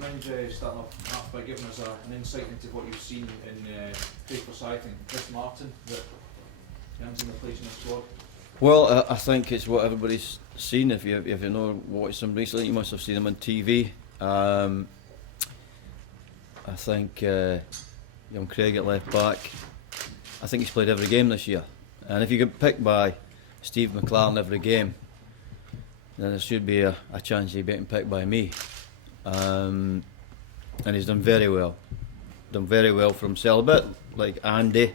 you mind starting off by giving us an insight into what you've seen in Craig Forsyth and Chris Martin that hands in the place in the squad? Well, I think it's what everybody's seen. If you know watched them recently, you must have seen them on TV. I think young Craig at left back. I think he's played every game this year, and if you get picked by Steve McLaren every game, then there should be a chance of getting picked by me. And he's done very well. Done very well for himself. A bit like Andy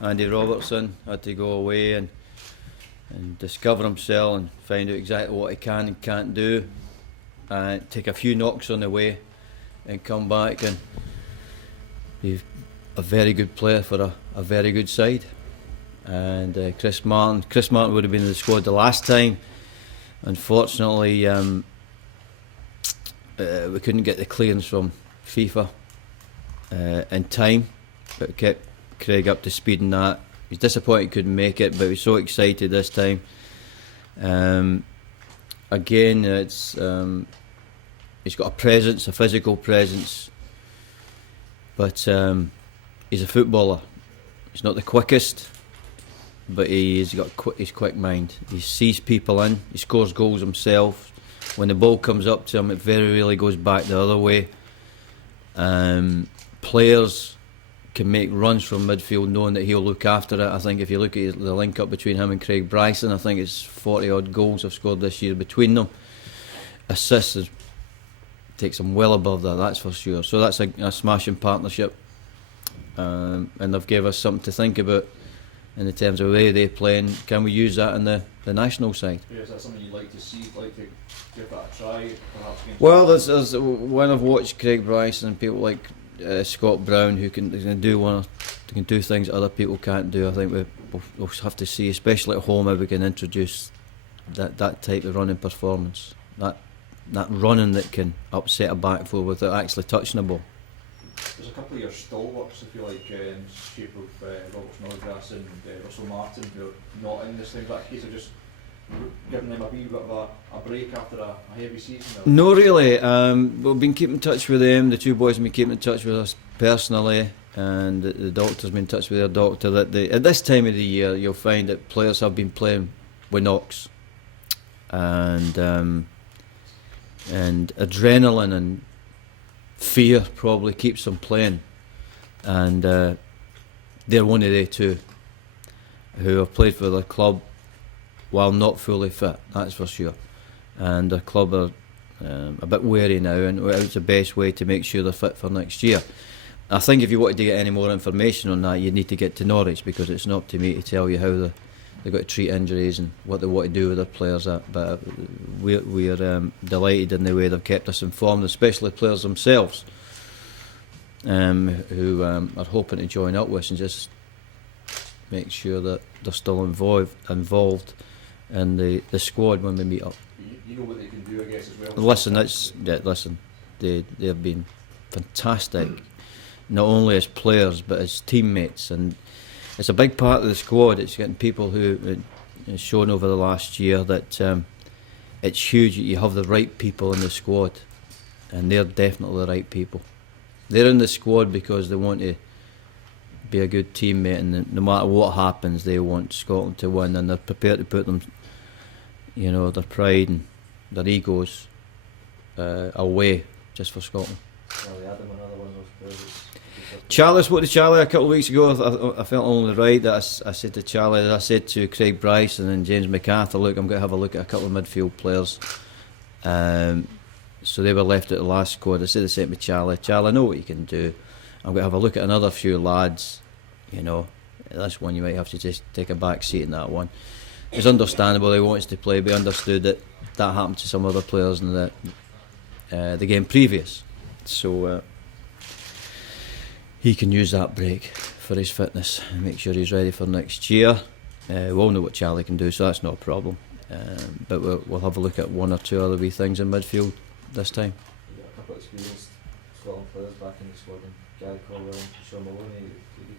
Robertson had to go away and discover himself and find out exactly what he can and can't do, and take a few knocks on the way and come back and be a very good player for a very good side. And Chris Martin would have been in the squad the last time. Unfortunately, we couldn't get the clearance from FIFA in time, but kept Craig up to speed in that. He was disappointed he couldn't make it, but he was so excited this time. Again, he's got a presence, a physical presence, but he's a footballer. He's not the quickest, but he's got his quick mind. He sees people in, he scores goals himself. When the ball comes up to him, it very rarely goes back the other way. Players can make runs from midfield knowing that he'll look after it. I think if you look at the link up between him and Craig Bryson, I think it's 40 odd goals I've scored this year between them. Assists takes him well above that, that's for sure. So that's a smashing partnership, and they've gave us something to think about in the terms of the way they play, and can we use that in the national side? Yeah, is that something you'd like to see, like to give that a try, perhaps? Well, there's when I've watched Craig Bryson and people like Scott Brown who can do things that other people can't do. I think we'll have to see, especially at home, how we can introduce that type of running performance, that running that can upset a back four without actually touching the ball. There's a couple of your stalwarts, if you like, in the shape of Robert Snodgrass and Russell Martin, who are not in this thing. Is that a case of just giving them a wee bit of a break after a heavy season? Or? No, really. We've been keeping in touch with them. The two boys have been keeping in touch with us personally, and the doctor's been in touch with their doctor. That at this time of the year, you'll find that players have been playing with knocks, and adrenaline and fear probably keeps them playing, and they're one of the two who have played for their club while not fully fit, that's for sure, and the club are a bit wary now, and it's the best way to make sure they're fit for next year. I think if you wanted to get any more information on that, you need to get to Norwich, because it's not up to me to tell you how they've got to treat injuries and what they want to do with their players. But we're delighted in the way they've kept us informed, especially players themselves, who are hoping to join up with us and just make sure that they're still involved in the squad when we meet up. You know what they can do, I guess, as well. Listen, they've been fantastic, not only as players but as teammates, and it's a big part of the squad. It's getting people who has shown over the last year that it's huge that you have the right people in the squad, and they're definitely the right people. They're in the squad because they want to be a good teammate, and no matter what happens, they want Scotland to win, and they're prepared to put them, their pride and their egos away just for Scotland. Charlie, I spoke to Charlie a couple of weeks ago. I felt only right that I said to Charlie, I said to Craig Bryson and James McArthur, look, I'm going to have a look at a couple of midfield players. So they were left at the last squad. I said the same to Charlie, I know what you can do. I'm going to have a look at another few lads, That's one you might have to just take a back seat in that one. It's understandable he wants to play, but understood that happened to some other players in the game previous. So he can use that break for his fitness and make sure he's ready for next year. We all know what Charlie can do, so that's not a problem. But we'll have a look at one or two other wee things in midfield this time. You've got a couple of experienced Scotland players back in the squad, and Gary Colwell and Sean Maloney,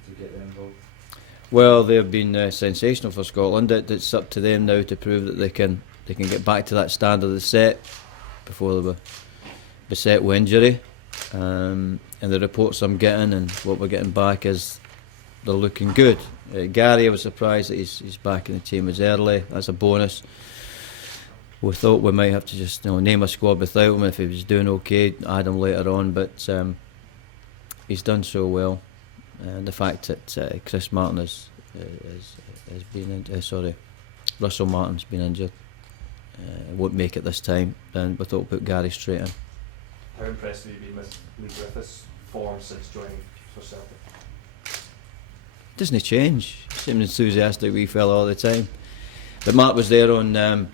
to get them involved. Well, they've been sensational for Scotland. It's up to them now to prove that they can get back to that standard they set before they were beset with injury. and the reports I'm getting and what we're getting back is they're looking good. Gary, I was surprised that he's back in the team as early. That's a bonus. We thought we might have to just name a squad without him if he was doing okay, add him later on, but he's done so well. And the fact that Chris Martin has been Russell Martin's been injured, won't make it this time, then we thought we'd put Gary straight in. How impressed have you been with Lee Griffiths' form since joining for Celtic? Doesn't change. Same enthusiastic wee fella all the time. But Matt was there on Matt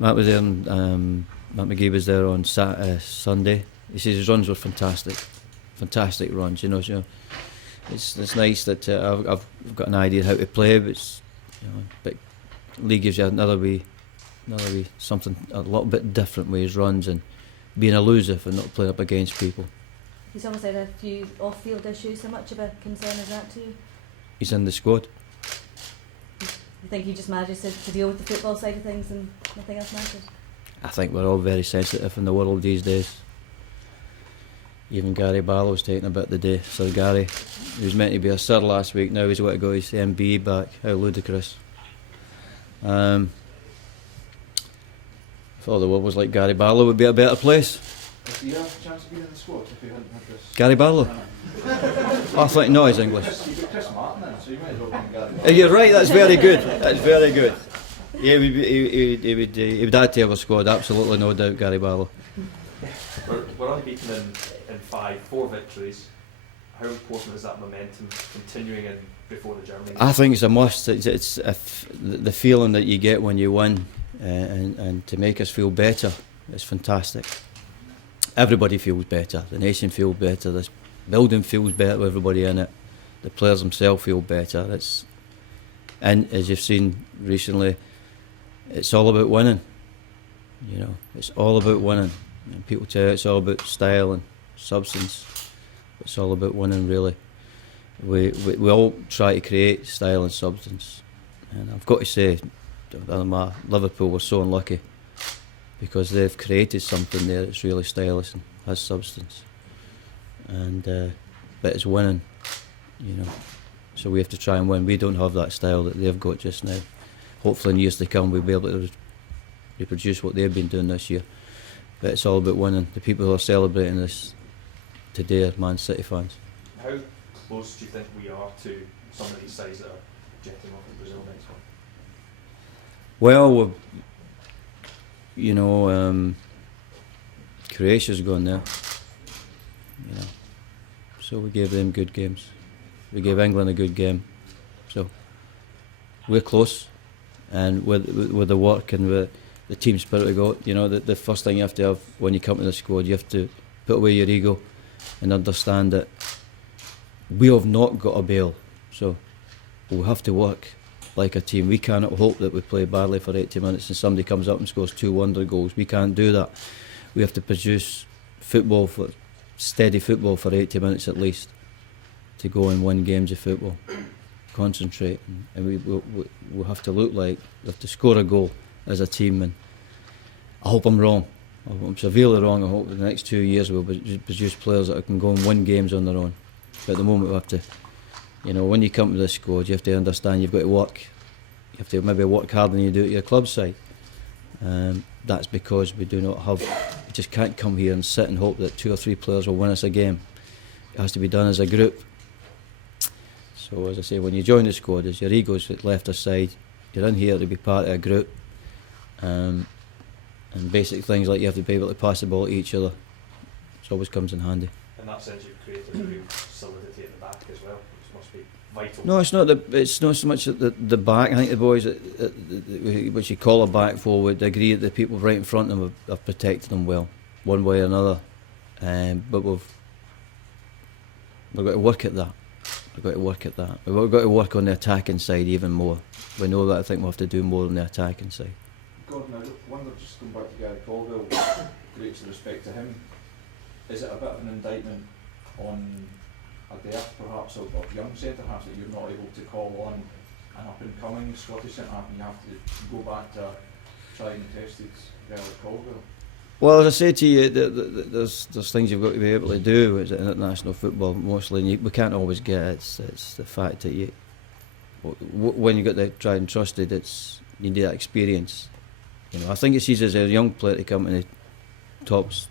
McGee was there on Sunday. He says his runs were fantastic runs. So it's nice that I've got an idea how to play, but but Lee gives you another wee something a little bit different with his runs and being elusive and not playing up against people. He's almost had a few off-field issues. How much of a concern is that to you? He's in the squad. You think he just manages to deal with the football side of things and nothing else matters? I think we're all very sensitive in the world these days. Even Gary Barlow's taking a bit of the day. Sir Gary, he was meant to be a sir last week, now he's got to go his MBE back. How ludicrous. If all the world was like Gary Barlow, would be a better place. Would you have a chance of being in the squad if you hadn't had this? Gary Barlow? I think no, he's English. You've got Chris Martin then, so you might as well bring Gary Barlow. You're right, that's very good. That's very good. Yeah, he would add to our squad, absolutely no doubt, Gary Barlow. We're unbeaten in 4 victories. How important is that momentum continuing in before the Germany game? I think it's a must. It's the feeling that you get when you win, and to make us feel better, it's fantastic. Everybody feels better. The nation feels better. This building feels better with everybody in it. The players themselves feel better. And as you've seen recently, it's all about winning. It's all about winning. And people tell you it's all about style and substance. It's all about winning, really. We all try to create style and substance. And I've got to say, Liverpool were so unlucky because they've created something there that's really stylish and has substance. And but it's winning, So we have to try and win. We don't have that style that they've got just now. Hopefully in years to come we'll be able to reproduce what they've been doing this year. But it's all about winning. The people who are celebrating this today are Man City fans. How close do you think we are to some of these sides that are jetting off in Brazil next month? Well, Croatia's gone there. So we gave them good games. We gave England a good game. So we're close, and with the work and with the team spirit we got, the first thing you have to have when you come to the squad, you have to put away your ego and understand that we have not got a bail. So we'll have to work like a team. We cannot hope that we play badly for 80 minutes and somebody comes up and scores 2 wonder goals. We can't do that. We have to produce steady football for 80 minutes at least to go and win games of football. Concentrate, and we'll have to look like we have to score a goal as a team. And I hope I'm wrong. I'm severely wrong. I hope in the next 2 years we'll produce players that can go and win games on their own. But at the moment we have to, when you come to this squad, you have to understand you've got to work. You have to maybe work harder than you do at your club side. That's because we just can't come here and sit and hope that 2 or 3 players will win us a game. It has to be done as a group. So as I say, when you join the squad, as your ego's left aside, you're in here to be part of a group. And basic things like you have to be able to pass the ball to each other. It always comes in handy. In that sense, you've created a real solidity at the back as well, which must be vital. No, it's not so much at the back. I think the boys, which you call a back four, would agree that the people right in front of them have protected them well, one way or another. But we've got to work at that. We've got to work at that. We've got to work on the attacking side even more. We know that. I think we'll have to do more on the attacking side. Gordon, I wonder, just going back to Gary Colville, great respect to him, is it a bit of an indictment on a dearth perhaps of young centre-halves that you're not able to call on an up-and-coming Scottish centre-half and you have to go back to tried and tested Gary Colville? Well, as I say to you, there's things you've got to be able to do in international football mostly, and we can't always get it. It's the fact that when you get the tried and trusted, you need that experience. You know, I think it's easy as a young player to come in the tops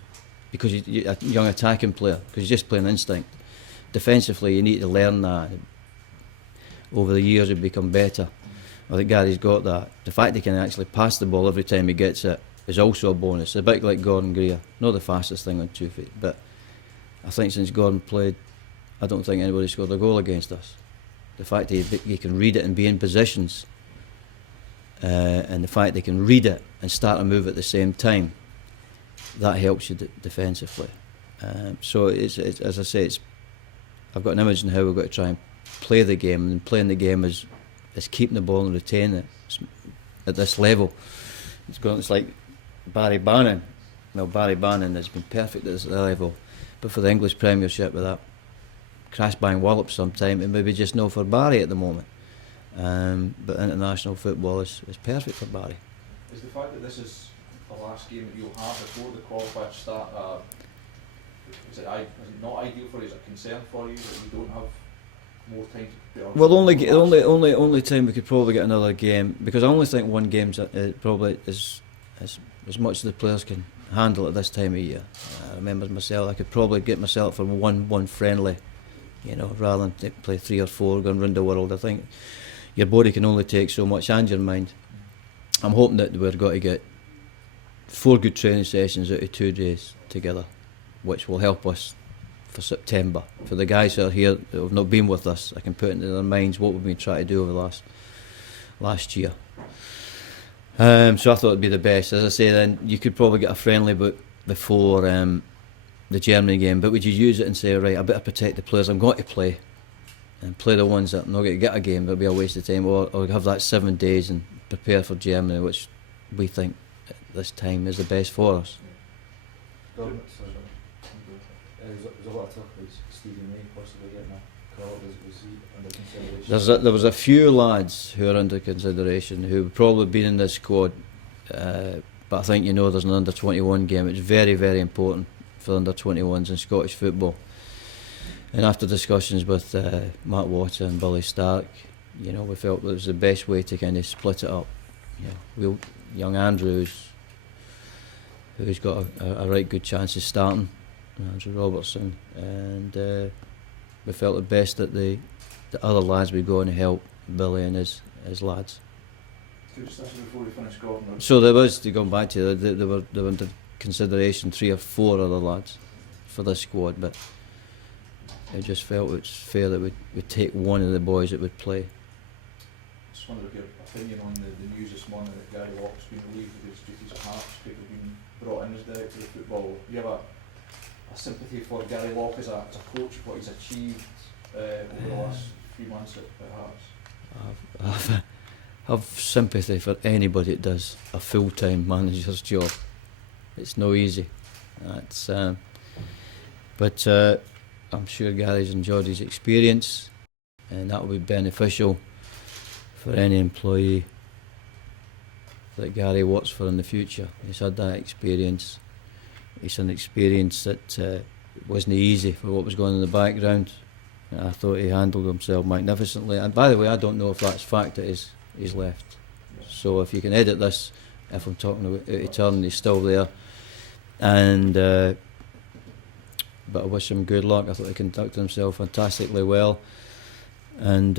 because you're a young attacking player because you're just playing instinct. Defensively, you need to learn that. Over the years, you become better. I think Gary's got that. The fact he can actually pass the ball every time he gets it is also a bonus. A bit like Gordon Greer, not the fastest thing on 2 feet, but I think since Gordon played, I don't think anybody scored a goal against us. The fact that he can read it and be in positions, and the fact they can read it and start a move at the same time, that helps you defensively. So it's as I say, I've got an image in how we've got to try and play the game, and playing the game is keeping the ball and retaining it at this level. It's like Barry Bannon. Well, Barry Bannon has been perfect at this level, but for the English Premiership with that crash bang wallop sometime, it maybe just no for Barry at the moment. But international football is perfect for Barry. Is the fact that this is the last game that you'll have before the qualifiers start, is it not ideal for you? Is it a concern for you that you don't have more time to prepare? Well, only time we could probably get another game, because I only think one game's probably is as much as the players can handle at this time of year. I remember myself, I could probably get myself for one friendly, you know, rather than play 3 or 4 going round the world. I think your body can only take so much, and your mind. I'm hoping that we're going to get 4 good training sessions out of 2 days together, which will help us for September. For the guys who are here that have not been with us, I can put into their minds what we've been trying to do over the last year. So I thought it'd be the best. As I say, then you could probably get a friendly before the Germany game, but would you use it and say, right, I better protect the players I'm going to play and play the ones that are not going to get a game? That'll be a waste of time. Or have that 7 days and prepare for Germany, which we think at this time is the best for us. There's a lot of talk about Stevie May possibly getting a call. Was he under consideration? There was a few lads who are under consideration who would probably been in this squad, but I think there's an under 21 game. It's very, very important for under 21s in Scottish football. And after discussions with Matt Water and Billy Stark, we felt that it was the best way to kind of split it up. Young Andrews, who's got a right good chance of starting, Andrew Robertson, and we felt it best that the other lads would go and help Billy and his lads. Before we finish, Gordon, so there was, to go back to there were under consideration 3 or 4 other lads for this squad, but I just felt it's fair that we'd take one of the boys that would play. Just wondered your opinion on the news this morning that Gary Walker's been relieved of his duties at Hearts, people have been brought in as director of football. Do you have a sympathy for Gary Walker as a coach, what he's achieved over the last few months at Hearts? I have sympathy for anybody that does a full-time manager's job. It's no easy. But I'm sure Gary's enjoyed his experience, and that will be beneficial for any employee that Gary works for in the future. He's had that experience. It's an experience that wasn't easy for what was going on in the background. And I thought he handled himself magnificently. And by the way, I don't know if that's fact that he's left. So if you can edit this, if I'm talking about out of turn, he's still there. And but I wish him good luck. I thought he conducted himself fantastically well, and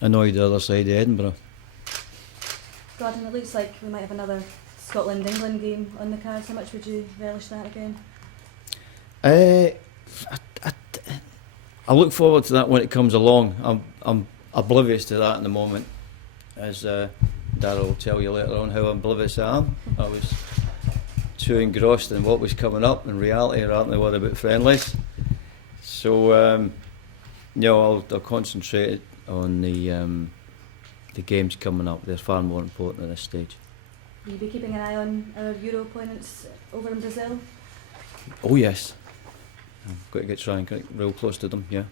annoyed the other side of Edinburgh. Gordon, it looks like we might have another Scotland-England game on the cards. How much would you relish that again? I look forward to that when it comes along. I'm oblivious to that in the moment, as Darryl will tell you later on how oblivious I am. I was too engrossed in what was coming up in reality rather than what about friendlies. So I'll concentrate on the games coming up. They're far more important at this stage. Will you be keeping an eye on our Euro opponents over in Brazil? Oh yes, I've got to try and get real close to them. Yeah,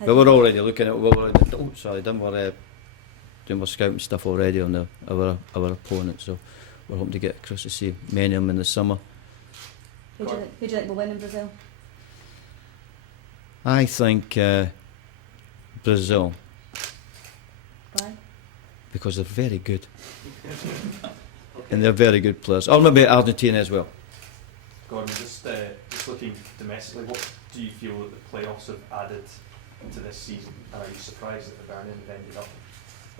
but we're already looking at. We're scouting stuff already on our opponents. So we're hoping to get across to see many of them in the summer. Who do you think will win in Brazil? I think Brazil, Why? because they're very good. And they're very good players. Or maybe Argentina as well. Gordon, just looking domestically, what do you feel that the playoffs have added to this season? And are you surprised that the Burnham have ended up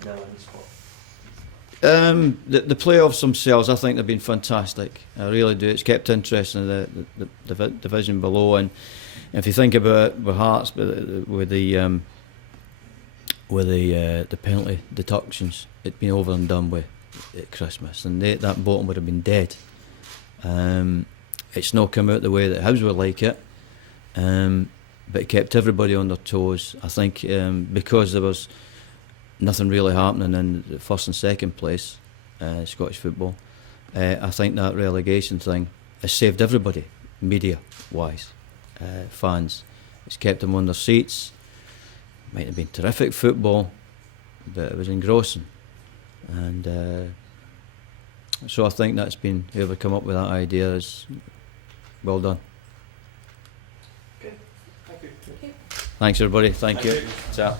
in 11th spot? The playoffs themselves, I think they've been fantastic. I really do. It's kept interesting in the division below, and if you think about it, with Hearts, with the penalty deductions, it'd been over and done with at Christmas, and that bottom would have been dead. It's not come out the way that Hibs would like it, but it kept everybody on their toes. I think because there was nothing really happening in the first and second place, Scottish football, I think that relegation thing has saved everybody, media-wise, fans. It's kept them on their seats. Might have been terrific football, but it was engrossing. And so I think that's been, whoever come up with that idea is well done. Okay, thank you. Thanks everybody, thank you. you. Ciao.